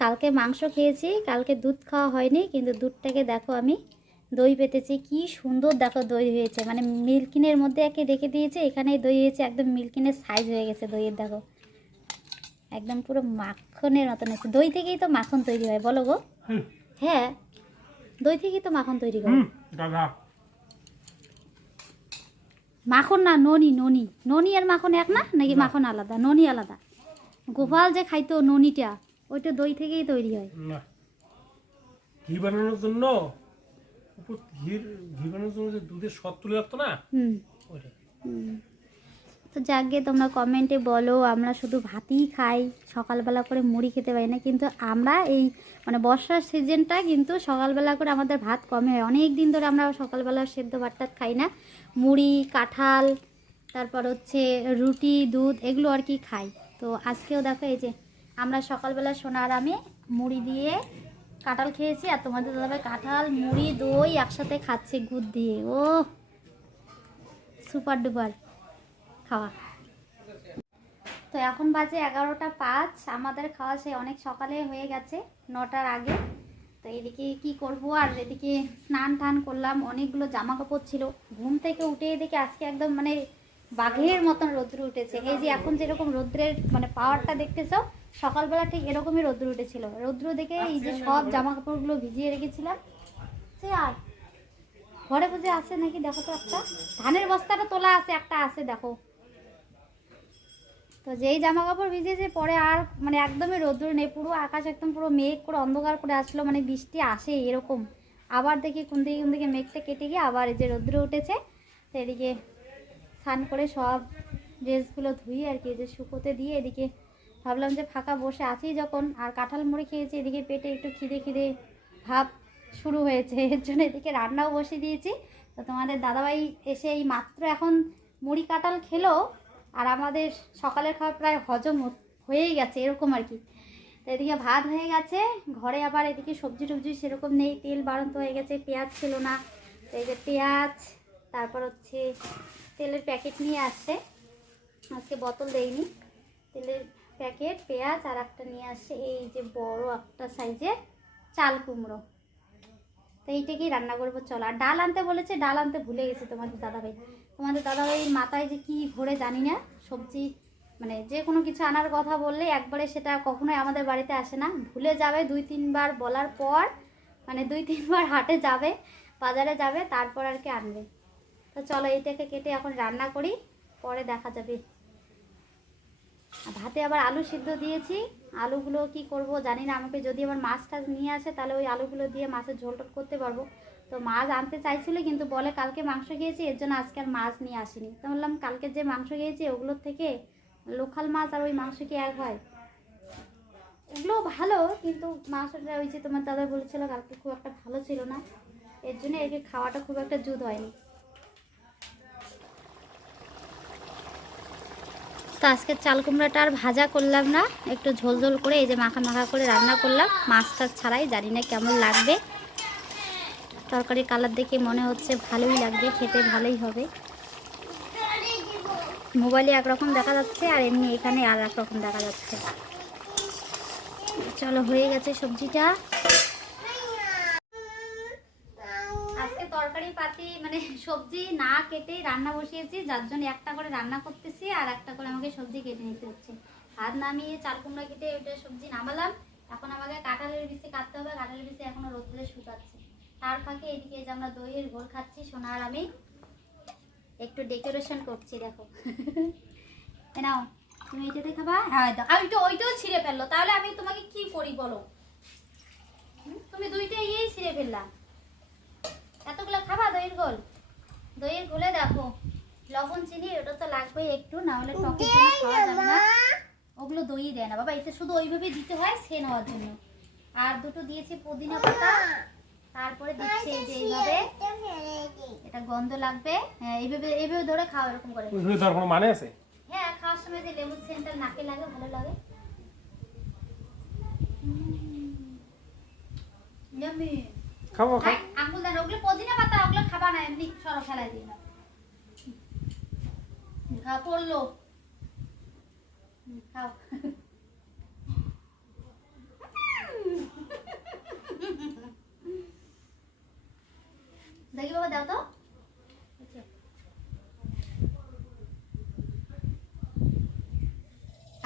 কালকে মাংস খেয়েছি, কালকে দুধ খাওয়া হয়নি, কিন্তু দুধটাকে দেখো আমি দই পেতেছি। কি সুন্দর দেখো দই হয়েছে, মানে মিল্কিনের মধ্যে একে রেখে দিয়েছে, এখানেই দই হয়েছে, একদম মিল্কিনের সাইজ হয়ে গেছে দইয়ের। দেখো একদম পুরো মাখনের মতন হয়েছে। দই থেকেই তো মাখন তৈরি হয়, বলো গো? হ্যাঁ, দই থেকেই তো মাখন তৈরি হয়। মাখন না, ননি। ননি ননি আর মাখন এক না নাকি? মাখন আলাদা, ননি আলাদা। গোপাল যে খাইতো ননিটা, ওইটা দই থেকেই তৈরি হয়। ঘি বানানোর জন্য ঘি বানানোর জন্য যে দুধের স্বাদ তুলে রাখতো না, ওইটা। তো যাকে তোমরা কমেন্টে বলো আমরা শুধু ভাতই খাই, সকালবেলা করে মুড়ি খেতে পারি না, কিন্তু আমরা এই মানে বর্ষার সিজনটা কিন্তু সকালবেলা করে আমাদের ভাত কমে হয়। অনেক দিন ধরে আমরা সকালবেলা সেদ্ধ ভাত টাত খাই না, মুড়ি, কাঁঠাল, তারপর হচ্ছে রুটি, দুধ, এগুলো আর কি খাই। তো আজকেও দেখো এই যে আমরা সকালবেলা সোনার আমি মুড়ি দিয়ে কাঁঠাল খেয়েছি, আর তোমাদের দাদাভাই কাঁঠাল, মুড়ি, দই একসাথে খাচ্ছে গুড় দিয়ে। ও সুপার ডুপার খাওয়া। তো এখন বাজে 11টা 5, আমাদের খাওয়া সে অনেক সকালে হয়ে গেছে, 9টার আগে। তো এদিকে কি করব, আর এদিকে স্নান টান করলাম, অনেকগুলো জামা কাপড় ছিল। ঘুম থেকে উঠে এদিকে আজকে একদম মানে বাঘের মতন রৌদ্র উঠেছে। এই যে এখন যেরকম রৌদ্রের মানে পাওয়ারটা দেখতেছ, সকালবেলা ঠিক এরকমই রৌদ্র উঠেছিল। রৌদ্র দেখে এই যে সব জামা কাপড়গুলো ভিজিয়ে রেখেছিলাম। সে আর ঘরে বুঝে আছে নাকি দেখো তো, একটা ধানের বস্তাটা তোলা আছে, একটা আছে দেখো। তো যেই জামা কাপড় ভিজেছে পরে আর মানে একদমই রৌদ্র নেই, পুরো আকাশ একদম পুরো মেঘ করে অন্ধকার করে আসলো, মানে বৃষ্টি আসে এরকম। আবার দেখি কোন দিকে মেঘটা কেটে গিয়ে আবার এই যে রৌদ্র উঠেছে। তো এদিকে স্নান করে সব ড্রেসগুলো ধুই আর কি, যে শুকোতে দিয়ে এদিকে ভাবলাম যে ফাঁকা বসে আছি যখন, আর কাঁঠাল মুড়ি খেয়েছি, এদিকে পেটে একটু খিদে ভাব শুরু হয়েছে, এর জন্য এদিকে রান্নাও বসিয়ে দিয়েছি। তো তোমাদের দাদাভাই এসে এই মাত্র এখন মুড়ি কাঁঠাল খেলো, আর আমাদের সকালের খাওয়া প্রায় হজম হয়েই গেছে এরকম আর কি। তো এদিকে ভাত হয়ে গেছে, ঘরে আবার এদিকে সবজি টবজি সেরকম নেই, তেল বাড়ন্ত হয়ে গেছে, পেঁয়াজ ছিল না। তো এই যে পেঁয়াজ, তারপর হচ্ছে তেলের প্যাকেট নিয়ে আসছে, আজকে বোতল দেয়নি, তেলের প্যাকেট, পেঁয়াজ, আর একটা নিয়ে আসছে এই যে বড় একটা সাইজের চাল কুমড়ো। তো এইটাকেই রান্না করবো চলো। আর ডাল আনতে বলেছে, ডাল আনতে ভুলে গেছে তোমাদের দাদাভাই। তোমাদের দাদাভাইয়ের মাথায় যে কি ঘোরে জানি না, সবজি মানে যে কোনো কিছু আনার কথা বললে একবারে সেটা কখনোই আমাদের বাড়িতে আসে না, ভুলে যাবে 2-3 বার বলার পর, মানে 2-3 বার হাটে যাবে, বাজারে যাবে, তারপর আর কি আনবে। তো চলো এইটাকে কেটে এখন রান্না করি, পরে দেখা যাবে। ভাতে আবার আলু সিদ্ধ দিয়েছি, আলুগুলো কি করব জানি না, আমাকে যদি আবার মাছ টাছ নিয়ে আসে তাহলে ওই আলুগুলো দিয়ে মাছের ঝোল টোল করতে পারবো। তো মাছ আনতে চাইছিল, কিন্তু বলে কালকে মাংস খেয়েছি, এর জন্য আজকে আর মাছ নিয়ে আসিনি। তো বললাম কালকে যে মাংস খেয়েছি ওগুলোর থেকে লোকাল মাছ আর ওই মাংস কি এক হয়? ওগুলো ভালো, কিন্তু মাংসটা ওই যে তোমার দাদা বলেছিল কালকে খুব একটা ভালো ছিল না, এর জন্য একে খাওয়াটা খুব একটা জুত হয়নি। তো আজকে চাল কুমড়াটা আর ভাজা করলাম না, একটু ঝোল ঝোল করে এই যে মাখা মাখা করে রান্না করলাম, মাছ টাছ ছাড়াই। জানি না কেমন লাগবে, তরকারি কালার দেখে মনে হচ্ছে ভালোই লাগবে, খেতে ভালোই হবে। মোবাইলে একরকম দেখা যাচ্ছে আর এমনি এখানে আর একরকম দেখা যাচ্ছে। চলো হয়ে গেছে সবজিটা। আজকে তরকারি পাতি মানে সবজি না কেটে রান্না বসিয়েছি, যার জন্য একটা করে রান্না করতেছি আর একটা করে আমাকে সবজি কেটে নিতে হচ্ছে। ভাত নামিয়ে চাল কুমড়া কেটে ওইটা সবজি নামালাম, এখন আমাকে কাঁঠালের বিচি কাটতে হবে, কাঁঠালের বিচি এখনো রোদ্রে শুকাচ্ছে। তার ফাঁকে এদিকে যে আমরা দইয়ের ঘোল খাচ্ছি সোনার আমি, একটু ডেকোরেশন করছি দেখো। নাও তুমি এইটাতে খাবা, হ্যাঁ দাও। আর ওইটাও ছিঁড়ে ফেললো, তাহলে আমি তোমাকে কি করি বলো? তুমি দুইটা ইয়েই ছিঁড়ে ফেললা, এতগুলো খাবা দইয়ের ঘোল? দইয়ের ঘোলে দেখো লবণ চিনি ওটা তো লাগবেই একটু, না হলে টকের জন্য খাওয়া যাবে না। ওগুলো দই দেয় না বাবা, এটা শুধু ওইভাবেই দিতে হয় সে নেওয়ার জন্য। আর দুটো দিয়েছি পুদিনা পাতা, তারপরে দিচ্ছি এই যে এইভাবে, এটা গন্ধ লাগবে। হ্যাঁ এইভাবে এইভাবে ধরে খাও, এরকম করে। ওইভাবে ধর কোনো মানে আছে? হ্যাঁ খাওয়ার সময় যে লেবুর সেন্টটা নাকে লাগে, ভালো লাগে। ইয়াম্মি খাবো খাও। আঙ্গুল দেন, ওগুলো পুদিনা পাতা, ওগুলো খাবা না, এমনি সরো ফেলাই দিই না। পড়লো, খাও।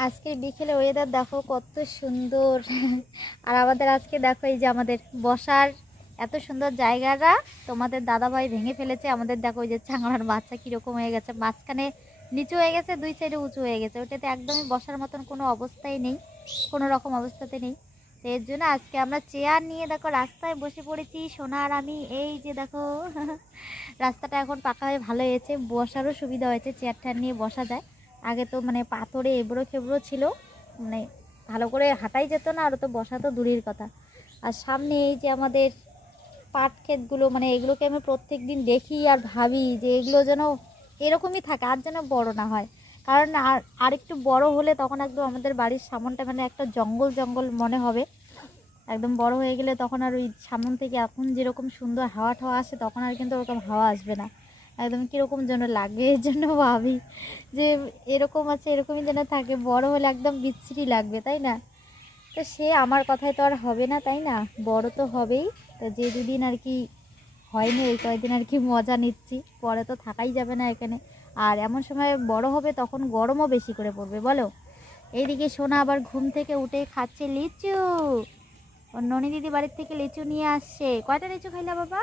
আজকের বিকেলে ওয়েদার দেখো কত সুন্দর। আর আমাদের আজকে দেখো এই যে আমাদের বসার এত সুন্দর জায়গাটা তোমাদের দাদাভাই ভেঙে ফেলেছে। আমাদের দেখো ওই যে চাংড়ার বাচ্চা কীরকম হয়ে গেছে, মাঝখানে নিচু হয়ে গেছে, দুই সাইডে উঁচু হয়ে গেছে, ওটাতে একদমই বসার মতন কোনো অবস্থাই নেই, কোনো রকম অবস্থাতে নেই। তো এর জন্য আজকে আমরা চেয়ার নিয়ে দেখো রাস্তায় বসে পড়েছি সোনা আর আমি। এই যে দেখো রাস্তাটা এখন পাকা হয়ে ভালো হয়েছে, বসারও সুবিধা হয়েছে, চেয়ারটা নিয়ে বসা যায়। আগে তো মানে পাথরে এবড়ো খেবড়ো ছিল, মানে ভালো করে হাঁটাই যেত না, আর তো বসা তো দূরের কথা। আর সামনে এই যে আমাদের পাট ক্ষেতগুলো, মানে এগুলোকে আমি প্রত্যেক দিন দেখি আর ভাবি যে এগুলো যেন এরকমই থাকে, আর যেন বড় না হয়। কারণ আর একটু বড় হলে তখন একদম আমাদের বাড়ির সামনটা মানে একটা জঙ্গল জঙ্গল মনে হবে। একদম বড় হয়ে গেলে তখন আর ওই সামন থেকে এখন যেরকম সুন্দর হাওয়া ঠাওয়া আসে তখন আর কিন্তু ওরকম হাওয়া আসবে না, একদম কীরকম যেন লাগবে। এর জন্য ভাবি যে এরকম আছে এরকমই যেন থাকে, বড় হলে একদম বিচ্ছিরি লাগবে, তাই না? তো সে আমার কথায় তো আর হবে না, তাই না? বড় তো হবেই। তো যে দুদিন আর কি হয়নি এই কয়েকদিন আর কি মজা নিচ্ছি, পরে তো থাকাই যাবে না এখানে। আর এমন সময় বড় হবে তখন গরমও বেশি করে পড়বে বলো। এইদিকে সোনা আবার ঘুম থেকে উঠে খাচ্ছে লিচু, ওর ননি দিদি বাড়ির থেকে লিচু নিয়ে আসছে। কয়টা লিচু খাইলা বাবা?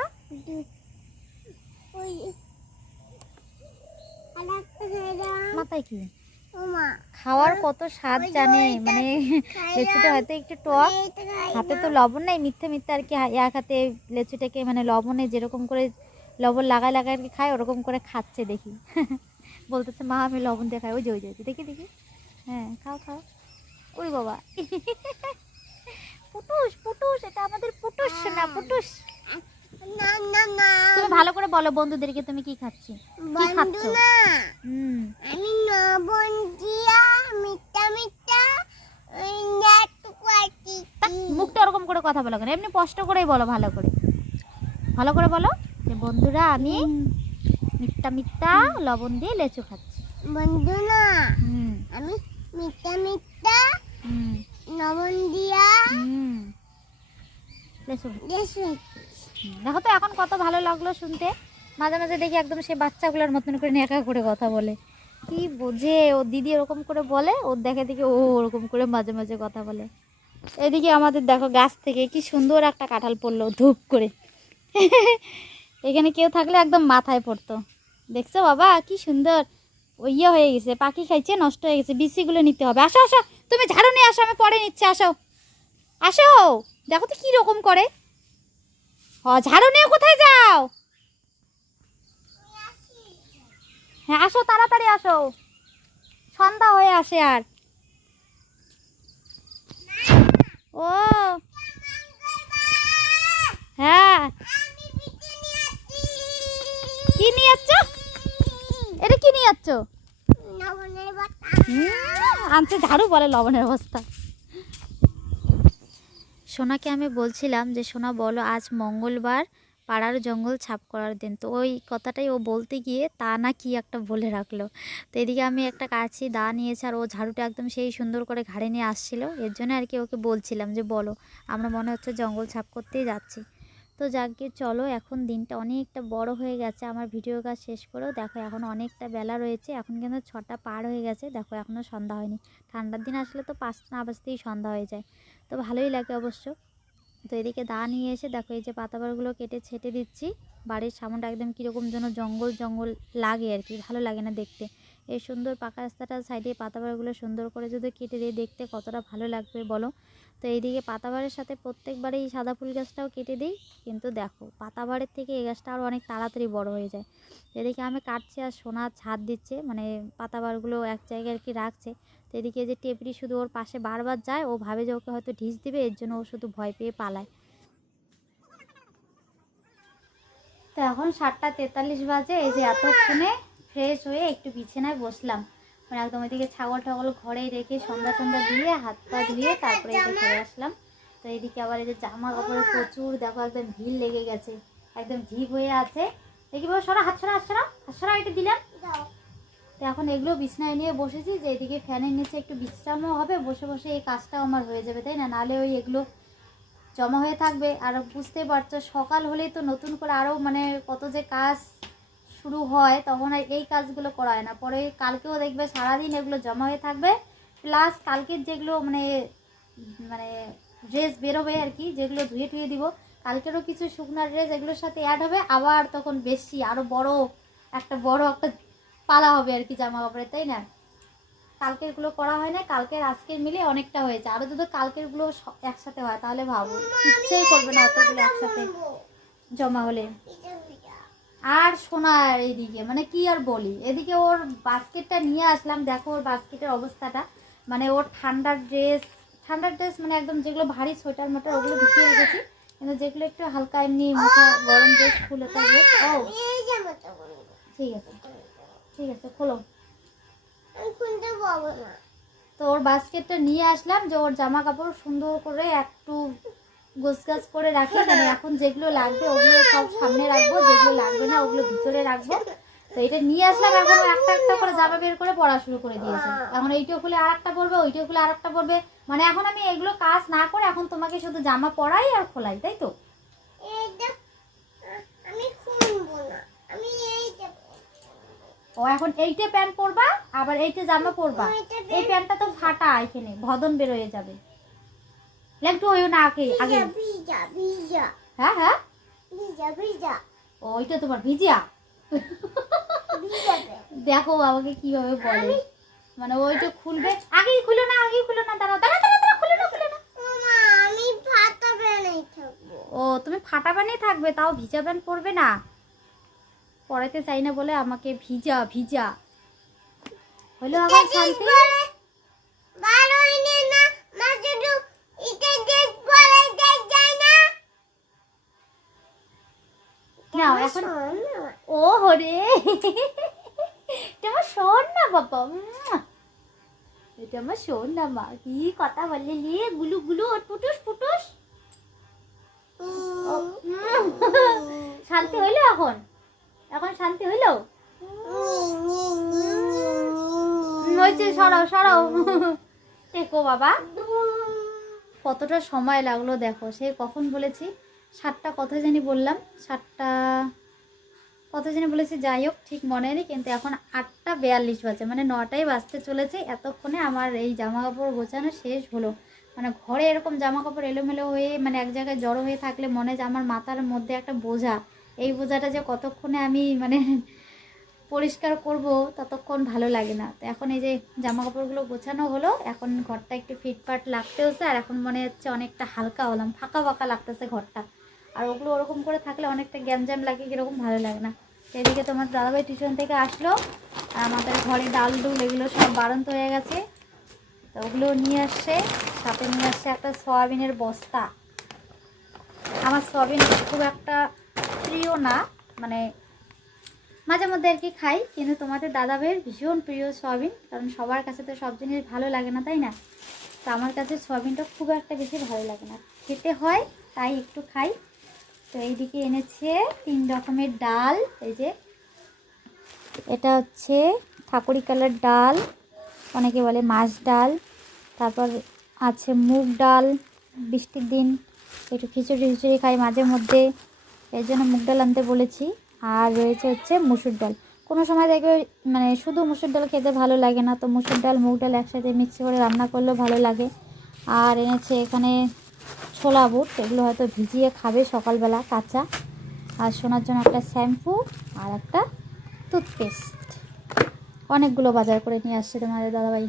মাথায় কি খাওয়ার কত স্বাদ জানে, মানে লিচুটা হয়তো একটু টক, হাতে তো লবণ নাই, মিথ্যে মিথ্যে আর কি এক হাতে লিচুটাকে মানে লবণে যেরকম করে লবণ লাগায় লাগায় আর কি খায় ওরকম করে খাচ্ছে দেখি। বলতেছে মা আমি লবণ দিয়ে খাই, ওই যে ওই যে দেখি দেখি, হ্যাঁ খাও খাও। ওই বাবা পুটুস পুটুস, এটা আমাদের পুটুস না পুটুস। তুমি ভালো করে বলো বন্ধুদেরকে তুমি কি খাচ্ছি, কি খাচ্ছো? আমি লবণ দিয়া মিঠা মিঠা মুখটা ওরকম করে কথা বলো কেন, এমনি স্পষ্ট করেই বলো, ভালো করে ভালো করে বলো যে বন্ধুরা আমি মিথ্যা মিথ্যা লবণ দিয়ে লেচু খাচ্ছি। বন্ধু না আমি মিঠা মিঠা লবণ দিয়া লেচু। লেচু। দেখো তো এখন কত ভালো লাগলো শুনতে। মাঝে মাঝে দেখি একদম সে বাচ্চাগুলোর মতন করে একা করে কথা বলে, কি বোঝে। ওর দিদি ওরকম করে বলে, ওর দেখে দেখে ও ওরকম করে মাঝে মাঝে কথা বলে। এদিকে আমাদের দেখো গাছ থেকে কি সুন্দর একটা কাঁঠাল পড়লো ধূপ করে। এখানে কেউ থাকলে একদম মাথায় পড়তো। দেখছো বাবা কি সুন্দর ইয়ে হয়ে গেছে, পাখি খাইছে নষ্ট হয়ে গেছে, বিচিগুলো নিতে হবে। আসো আসো তুমি ঝাড়ু নিয়ে আসো, আমি পরে নিচ্ছি, আসো আসো। দেখো তো কীরকম করে, ঝাড়ু নিয়ে কোথায় যাও? হ্যাঁ আসো তাড়াতাড়ি আসো, সন্ধ্যা হয়ে আসে। আর ও হ্যাঁ কি নিয়ে যাচ্ছ? এটা কি নিয়ে যাচ্ছ? আনছে ঝাড়ু বলে লবণের বস্তা। সোনাকে আমি বলছিলাম যে সোনা বলো আজ মঙ্গলবার পাড়ার জঙ্গল ছাপ করার দিন, তো ওই কথাটাই ও বলতে গিয়ে তা না কি একটা বলে রাখলো। তো এদিকে আমি একটা কাছি দা নিয়েছি আর ও ঝাড়ুটা একদম সেই সুন্দর করে ঘাড়ে নিয়ে আসছিলো, এর জন্য আর কি ওকে বলছিলাম যে বলো আমরা মনে হচ্ছে জঙ্গল ছাপ করতেই যাচ্ছি। তো যাকে চলো এখন দিনটা অনেকটা বড় হয়ে গেছে, আমার ভিডিও কাজ শেষ করেও দেখো এখন অনেকটা বেলা রয়েছে, এখন কিন্তু 6টা পার হয়ে গেছে, দেখো এখনও সন্ধ্যা হয়নি। ঠান্ডার দিন আসলে তো 5টা না বাজতেই সন্ধ্যা হয়ে যায়, তো ভালোই লাগে অবশ্য। তো এদিকে দা নিয়ে এসে দেখো এই যে পাতাবারগুলো কেটে ছেটে দিচ্ছি। বাড়ির সামনটা একদম কীরকম যেন জঙ্গল জঙ্গল লাগে আর কি, ভালো লাগে না দেখতে। এই সুন্দর পাকা রাস্তাটার সাইডে পাতাবারগুলো সুন্দর করে যদি কেটে দিয়ে দেখতে কতটা ভালো লাগবে বলো। তো এইদিকে পাতাবারের সাথে প্রত্যেকবারে এই সাদা ফুল গাছটাও কেটে দিই, কিন্তু দেখো পাতাবারের থেকে এই গাছটা আরও অনেক তাড়াতাড়ি বড় হয়ে যায়। এদিকে আমি কাটছি আর সোনা ছাদ দিচ্ছে, মানে পাতাবারগুলো এক জায়গায় আর কি রাখছে। তো এদিকে যে টেপরি শুধু ওর পাশে বারবার যায়, ও ভাবে যে ওকে হয়তো ঢিস দিবে, এর জন্য ও শুধু ভয় পেয়ে পালায়। তো এখন 7টা 43 বাজে, এই যে এতক্ষণে ফ্রেশ হয়ে একটু বিছানায় বসলাম, মানে একদম ওইদিকে ছাগল টাগল ঘরেই রেখে সন্ধ্যা টন্ধা দিয়ে হাত পা ধুয়ে তারপরে এই যে ঘরে আসলাম। তো এইদিকে আবার এই যে জামা কাপড়ে প্রচুর দেখো একদম ভিড় লেগে গেছে, একদম ঢিপ হয়ে আছে। দেখি বাবা সরা হাত সরা, হাত সরা, হাত সরা, এটা দিলাম। তো এখন এগুলো বিছনায় নিয়ে বসেছি যে এদিকে ফ্যানের নিচে একটু বিশ্রামও হবে, বসে বসে এই কাজটাও আমার হয়ে যাবে, তাই না? নাহলে ওই এগুলো জমা হয়ে থাকবে। আর বুঝতে পারছো সকাল হলেই তো নতুন করে আরও মানে কত যে কাজ শুরু হয়, তখন আর এই কাজগুলো করা হয় না। পরে কালকেও দেখবে সারাদিন এগুলো জমা হয়ে থাকবে, প্লাস কালকের যেগুলো মানে মানে ড্রেস বেরোবে আর কি, যেগুলো ধুয়ে টুয়ে দিব, কালকেরও কিছু শুকনা ড্রেস এগুলোর সাথে অ্যাড হবে, আবার তখন বেশি আরও বড় একটা পালা হবে আর কি জামা কাপড়ের, তাই না? কালকেরগুলো করা হয় না, কালকের আজকের মিলে অনেকটা হয়েছে। আরও যদি কালকেরগুলো একসাথে হয় তাহলে ভাবো ইচ্ছেই করবে না অতগুলো একসাথে জমা হলে। আর সোনার এদিকে মানে কি আর বলি, এদিকে ওর বাস্কেটটা নিয়ে আসলাম, দেখো ওর বাস্কেটের অবস্থাটা, মানে ওর ঠান্ডার ড্রেস মানে একদম যেগুলো ভারী সোয়েটার মোটার ওগুলো ঢুকিয়ে রেখেছি, কিন্তু যেগুলো একটু হালকা এমনি মাথা গরম ড্রেস ফুলতা ড্রেস। ও ঠিক আছে ঠিক আছে, খোলো। তো ওর বাস্কেটটা নিয়ে আসলাম যে ওর জামা কাপড় সুন্দর করে একটু গোছগাছ করে রাখি, মানে এখন যেগুলো লাগবে ওগুলো সব সামনে রাখবো, যেগুলো লাগবে না ওগুলো ভিতরে রাখবো। তো এটা নিয়ে আসলাম, এখন একটা একটা করে জামা বের করে পড়া শুরু করে দিয়েছে। এখন এইটা খুলে আর একটা পরবে, ওইটা খুলে আর একটা পরবে, মানে এখন আমি এগুলো কাজ না করে এখন তোমাকে শুধু জামা পরাই আর খোলাই, তাই তো? ও এখন এইটা প্যান্ট পরবা, আবার এইটা জামা পরবা। এই প্যান্টটা তো ফাটা, এখানে ভদন বের হয়ে যাবে, একটু হইও না আগে আগে। হ্যাঁ হ্যাঁ, ও ওইটা তোমার ভিজিয়া। দেখো আমাকে কিভাবে বলে, মানে ওইটা খুলবে, আগেই খুলো না দাঁড়াও দাঁড়াও দাঁড়াও, খুলো না। ও তুমি ফাটা প্যান্টই থাকবে, তাও ভিজা প্যান্ট পরবে না? পরাতে চাই না বলে আমাকে ভিজা হলো আবার শান্তি। নাও এখন, ও হরে এটা আমার শোন না বাবা, এটা আমার শোন না মা, কি কথা বললে লে, গুলু গুলু ওর পুটুস পুটুস। শান্তি হইলো এখন শান্তি হইলো? হয়েছে, সরাও দেখো বাবা কতটা সময় লাগলো, দেখো সে কখন বলেছি 7টা কত জানি বললাম, 7টা কত জানি বলেছি, যাই হোক ঠিক মনে নেই, কিন্তু এখন 8টা 42 বাজে, মানে 9টাই বাজতে চলেছে। এতক্ষণে আমার এই জামা কাপড় গোছানো শেষ হলো। মানে ঘরে এরকম জামা কাপড় এলোমেলো হয়ে মানে এক জায়গায় জড়ো হয়ে থাকলে মনে হয় যে আমার মাথার মধ্যে একটা বোঝা, এই বোঝাটা যে কতক্ষণে আমি মানে পরিষ্কার করব ততক্ষণ ভালো লাগে না। তো এখন এই যে জামা কাপড়গুলো গোছানো হলো, এখন ঘরটা একটু ফিটফাট লাগতেছে, আর এখন মনে হচ্ছে অনেকটা হালকা হলাম, ফাঁকা ফাঁকা লাগতেছে ঘরটা। আর ওগুলো ওরকম করে থাকলে অনেকটা গ্যামজ্যাম লাগে, কীরকম ভালো লাগে না। এদিকে তোমার দাদাভাই টিউশন থেকে আসলো, আর আমাদের ঘরে ডাল ডুল এগুলো সব বাড়ন্ত হয়ে গেছে, তো ওগুলো নিয়ে আসছে, সাথে নিয়ে আসছে একটা সয়াবিনের বস্তা। আমার সয়াবিন খুব একটা প্রিয় না, মানে মাঝে মধ্যে আর কি খাই, কিন্তু তোমাদের দাদাভাইয়ের ভীষণ প্রিয় সয়াবিন, কারণ সবার কাছে তো সব জিনিস ভালো লাগে না, তাই না? তো আমার কাছে সয়াবিনটা খুব একটা বেশি ভালো লাগে না, খেতে হয় তাই একটু খাই। তো এইদিকে এনেছে 3 রকমের ডাল, এই যে এটা হচ্ছে ঠাকুরি কালার ডাল, অনেকে বলে মাছ ডাল, তারপর আছে মুগ ডাল, বৃষ্টির দিন একটু খিচুড়ি খাই মাঝে মধ্যে, এই জন্য মুগ ডাল আনতে বলেছি। আর রয়েছে হচ্ছে মুসুর ডাল, কোনো সময় দেখবে মানে শুধু মুসুর ডাল খেতে ভালো লাগে না, তো মুসুর ডাল মুগ ডাল একসাথে মিক্স করে রান্না করলেও ভালো লাগে। আর এনেছে এখানে ছোলা বুট, এগুলো হয়তো ভিজিয়ে খাবে সকালবেলা কাঁচা। আর সোনার জন্য একটা শ্যাম্পু আর একটা টুথপেস্ট, অনেকগুলো বাজার করে নিয়ে আসছে তোমাদের দাদাভাই।